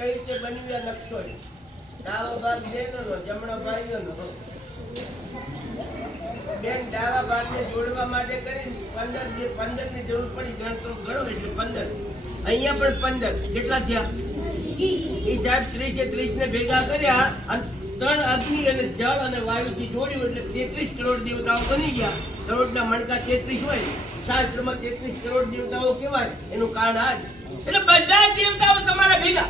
કઈ રીતે બન્યું આ નકશો ડાવો ભાગ બેનનો જમણો ભાઈઓનો બેન ડાબા ભાગને જોડવા માટે કરીને પંદર પંદરની જરૂર પડી, ગણતરો ગણો એટલે પંદર. અહીંયા પણ પંદર. કેટલા થયા? એ સાહેબ ત્રીસે ત્રીસ ને ભેગા કર્યા અને ત્રણ અગ્નિ અને જળ અને વાયુથી જોડ્યું એટલે તેત્રીસ કરોડ દેવતાઓ બની ગયા. કરોડના મણકા તેત્રીસ હોય શાસ્ત્રમાં તેત્રીસ કરોડ દેવતાઓ કહેવાય એનું કારણ આ જ. એટલે બધા દેવતાઓ તમારા ભેગા.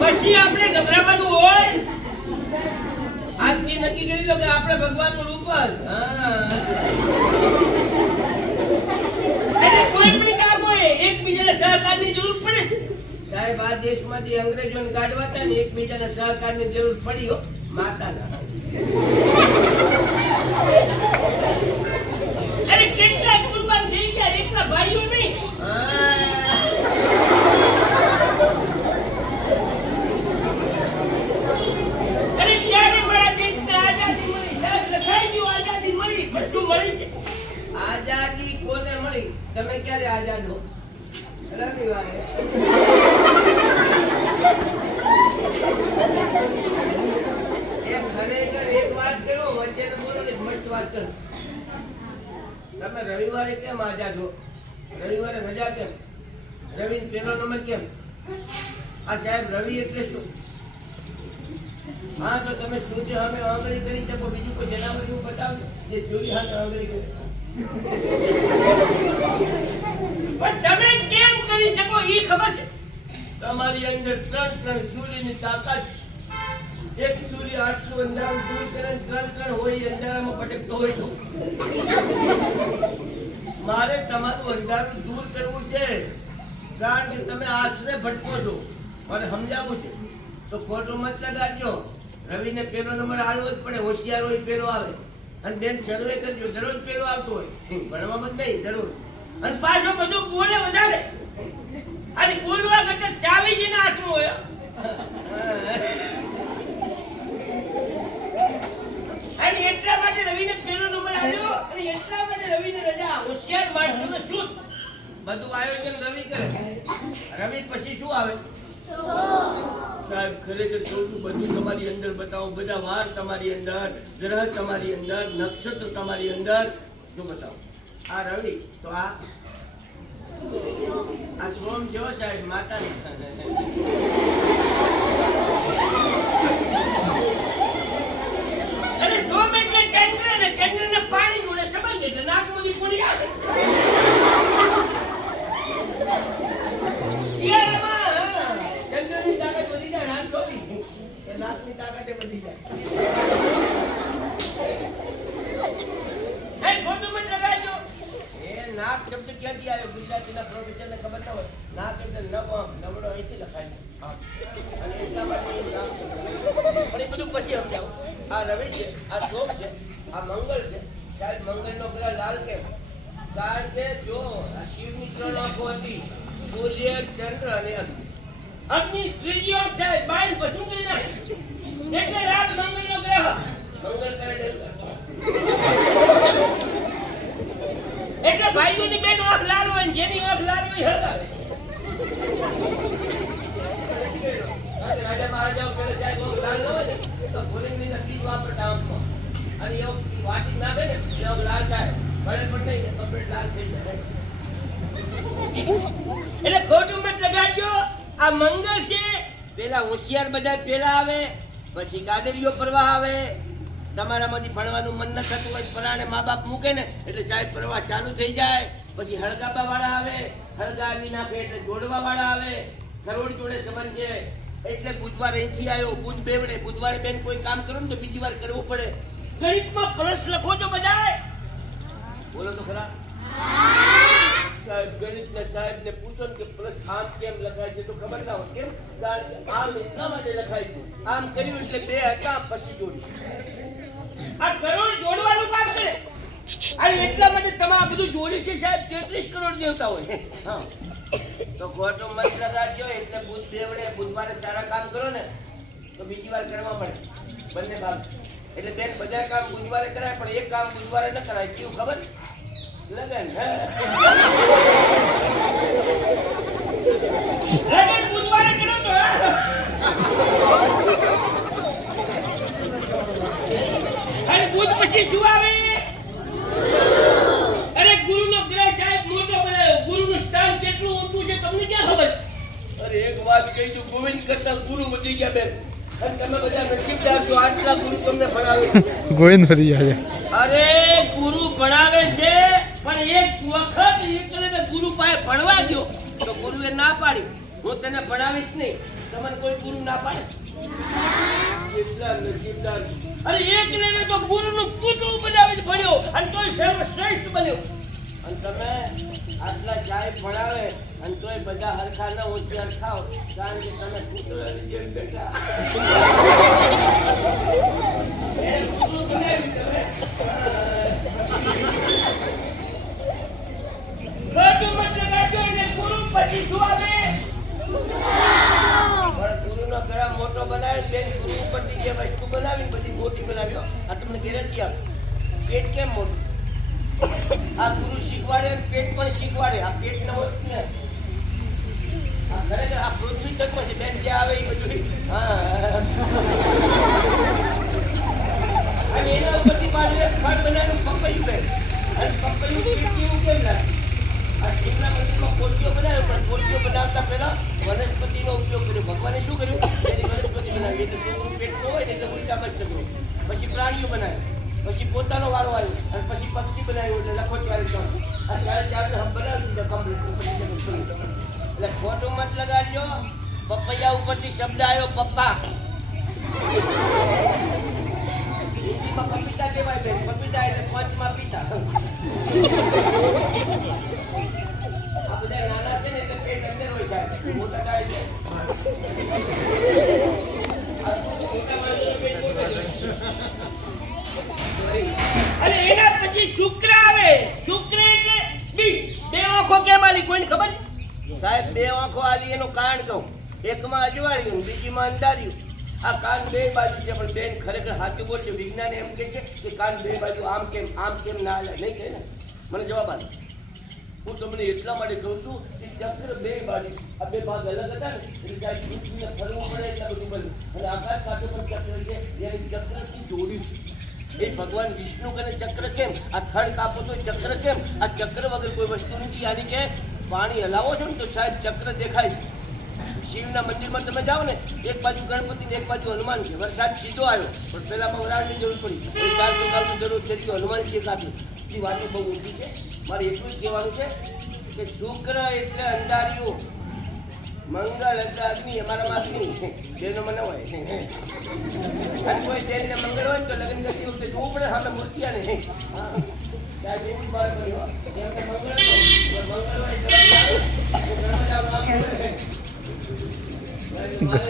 પછી આપણે ગભરાવાનું હોય. આજથી નક્કી કરી લો કે આપણે ભગવાનનું રૂપ જ. કોઈ પણ કામ હોય, એકબીજાને સહકારની જરૂર પડે. સાહેબ, આ દેશમાંથી અંગ્રેજોને કાઢવા હતા ને એકબીજાને સહકારની જરૂર પડી હો. માતાના અરે કેટલા કુરબાન થઈ ગયા એકલા ભાઈઓ નહીં અરે ત્યારે મારા દેશને આઝાદી મળી સાહેબ લખાઈ ગયું આઝાદી મળી પણ શું મળી છે આઝાદી કોને મળી તમે ક્યારે આઝાદ હો રવિવારે એક ખરેખર એક વાત કરો વચ્ચે ન બોલો ને મસ્ત વાત કરો તમે રવિવારે કેમ આઝાદ હો રવિવારે રજા કેમ રવિ પેલો નંબર કેમ આ સાહેબ રવિ એટલે શું? હા, તો તમે સૂર્ય સામે આંગળી કરી શકો. બીજું કોઈ જનાવર એવું બતાવજો, જે સૂર્ય સામે આંગળી કરે. પણ તમે કેમ કરી શકો? એ ખબર છે. તમારી અંદર ત્રણ ત્રણ સૂર્યની તાકાત છે. એક સૂર્ય આટલું અંધારું દૂર કરે ત્રણ ત્રણ હોય અંધારામાં ભટકતો હોય તો. મારે તમારું અંધારું દૂર કરવું છે. કારણ કે તમે આશરે ભટકો છો. મારે સમજાવું છે. તો ખોટું મત લગાડજો. રવિને પેલો નંબર આલવો જ પડે, હોશિયાર હોય પેલો આવે. અને બેન સર્વે કરજો, દરરોજ પેલો આવતો હોય. ભણવામાં જ નહીં, દરરોજ. અને પાછો બધું બોલે વધારે. અને બોલવા કરતા ચાવીજી ના હાથમાં હોય. માટે રવિને પેલો નંબર આવ્યો અને એટલા માટે રવિને રજા. હોશિયાર માણસોને શું? બધું આયોજન રવિ કરે. રવિ પછી શું આવે? સાહેબ, ખરેખર કહું બધું તમારી અંદર, બતાવો, બધા વાર તમારી અંદર, ગ્રહ તમારી અંદર, નક્ષત્ર તમારી અંદર. જો બતાવો. આ રવિ, તો આ આ સોમ જેવો સાહેબ? માતા શબ્દ ક્યાંથી આવ્યો? ગુજરાતીના પ્રોફેસરને ખબર ન હોય. ના એટલે નવ આમ નવડો અહીંથી લખાય છે. અને એટલા માટે શબ્દ. પણ એ બધું પછી સમજાવું. આ રવિ છે, આ શોભ છે, આ મંગળ છે. સાહેબ, મંગળનો ગ્રહ લાલ કેમ? કારણ કે જો આ શિવની ત્રણ આંખો હતી, સૂર્ય, ચંદ્ર અને અગ્નિ. અગ્નિ ત્રીજી આંખ થાય બાય બસું કરી નાખે. એટલે લાલ મંગળનો ગ્રહ. મંગળ કરે ભાઈઓની બેન આંખ લાલ હોય જેની આંખ લાલ હોય હળગાવે. રાજા મહારાજાઓ પહેલા સાહેબ આંખ લાલ હોય તો ભોલિંગની નકલી વાપરતા આંખમાં. અને એવું વાટી નાખે ને લાલ થાય. ભલે પણ નહીં કમ્પ્લીટ લાલ થઈ જાય. એટલે ખોટું મત લગાડજો. આ મંગળ છે. પેલા હોશિયાર બધા પેલા આવે પછી ગાદરીઓ ફરવા આવે. તમારામાંથી ભણવાનું મન ન થતું હોય પરાણે મા બાપ મૂકે ને, એટલે સાહેબ પ્રવાહ ચાલુ થઈ જાય, પછી હળગાબા વાળા આવે હળગાવી નાખે એટલે જોડવા વાળા આવે કરોડ જોડે સંબંધ છે. એટલે બુધવારે અહીંથી આવ્યો, બુધ બેવડે, બુધવારે બેન કોઈ કામ કરો ને તો બીજી વાર કરવું પડે. ગણિતમાં પ્લસ લખો છો બધાય. બોલો તો ખરા. સાહેબને પૂછો ને કે પ્લસ આમ કેમ લખાય છે તો ખબર ના હોય. કેમ? કારણ કે આમ એટલા માટે લખાય છે. આમ કર્યું એટલે બે હતા, પછી જોડ્યું આ કરોડ જોડવાનું કામ કરે. અને એટલા માટે તમે બધું જોડ્યું છે સાહેબ, તેત્રીસ કરોડ દેવતા હોય. તો ખોટો મત લગાડજો એટલે બુધ દેવડે, બુધવારે સારા કામ કરો ને, તો બીજી વાર કરવા પડે. બંને ભાગ. એટલે બેન બધા કામ બુધવારે કરાય, પણ એક કામ બુધવારે ન કરાય. કેવું ખબર? લગન એક વાત કહી દઉં ગોવિંદ કરતા ગુરુ વધી ગયા બેન. તમે બધા નસીબદાર છો આટલા ગુરુ તમને ભણાવે ગોવિંદ વધી ગયા અરે ગુરુ ભણાવે છે પણ એક વખત એકને ગુરુ પાસે ભણવા ગયો. તો ગુરુએ ના પાડી. હું તને ભણાવીશ નહીં. તમને કોઈ ગુરુ ના પાડે? કેટલા નસીબદાર અરે એક ને તો ગુરુનું પૂતળું બનાવી ભણ્યો. અને તોય સર્વશ્રેષ્ઠ બન્યો. અને તમે આટલા સાહેબ ભણાવે અને તોય બધા હરખા ન હોશિયાર ખાઓ કારણ કે તમે પૂતળાની જેમ બેઠા બનાવ્યું મોટો બનાવી બેન ગુરુ ઉપરથી જે વસ્તુ બનાવી બધી મોટી બનાવી આ તમને ગેરંટી આપું. પેટ કેમ મોટું? આ ગુરુ શીખવાડે પેટ પણ શીખવાડે. આ પેટ ન હોત ને. આ ખરેખર આ પૃથ્વી તત્વ છે બેન જે આવે એ બધું અને એના ઉપરથી પાછું એક ફળ બનાવ્યું પપૈયું બેન અને પપૈયું જેવું કેમ આ શિવના મંદિરમાં પોટીઓ બનાવ્યો પણ પોટીઓ બનાવતા પહેલા વનસ્પતિનો ઉપયોગ કર્યો. ભગવાને શું કર્યું? એની વનસ્પતિ બનાવી. હોય એટલે ઉલટા મસ્ત કર્યું. પછી પ્રાણીઓ બનાવ્યા. પછી પોતાનો વારો આવ્યો. અને પછી પક્ષી બનાવ્યું. એટલે લખો ત્યારે આ ત્યારે ત્યારે હમ બનાવી કમ્પ્લીટ. એટલે ખોટું મત લગાડજો. પપૈયા ઉપરથી શબ્દ આવ્યો પપ્પા. હિન્દીમાં પપીતા કહેવાય બેન, પપીતા એટલે પંચમાં પિતા. આ નાના છે ને મોટા. અને એના પછી શુક્ર આવે. શુક્ર એટલે બી, બે આંખો કેમ આલી? કોઈને ખબર છે? સાહેબ, બે આંખો આલી એનું કારણ કહું. એકમાં અજવાળ્યું, બીજીમાં અંધાર્યું. આ કાન બે બાજુ છે, પણ બેન ખરેખર સાચું બોલજો. વિજ્ઞાન એમ કહે છે કે કાન બે બાજુ આમ કેમ આમ કેમ ના હાલે નહીં કહે ને? મને જવાબ આલે. હું તમને એટલા માટે કહું છું કે ચક્ર બે બાજુ, આ બે ભાગ અલગ હતા ને, એટલે ફરવું પડે એટલા બધું બન્યું અને આકાશ સાથે પણ ચક્ર છે જેને ચક્રથી જોડ્યું છે. એ ભગવાન, વિષ્ણુ કને ચક્ર કેમ? આ થડ કાપો તો ચક્ર કેમ? આ ચક્ર વગર કોઈ વસ્તુ નથી. યાની કે પાણી હલાવો છો ને તો સાહેબ ચક્ર દેખાય છે. શિવના મંદિરમાં તમે જાઓ ને, એક બાજુ ગણપતિ ને એક બાજુ હનુમાન છે. વરસાદ સીધો આવ્યો, પણ પહેલામાં વરાળની જરૂર પડી. ચારસો કાલની જરૂર તેથી હનુમાનજીએ આપ્યું. એ વાતો બહુ ઊંચી છે. મારે એટલું જ કહેવાનું છે કે શુક્ર એટલે અંધાર્યું મંગળ એટલે અગ્નિ, અમારામાં અગ્નિ. બેનો મને હોય. અને કોઈ બેનને મંગળ હોય ને તો લગ્ન કરતી વખતે જોવું પડે, સામે મૂર્તિયા ને. મંગળ. મંગળ Good.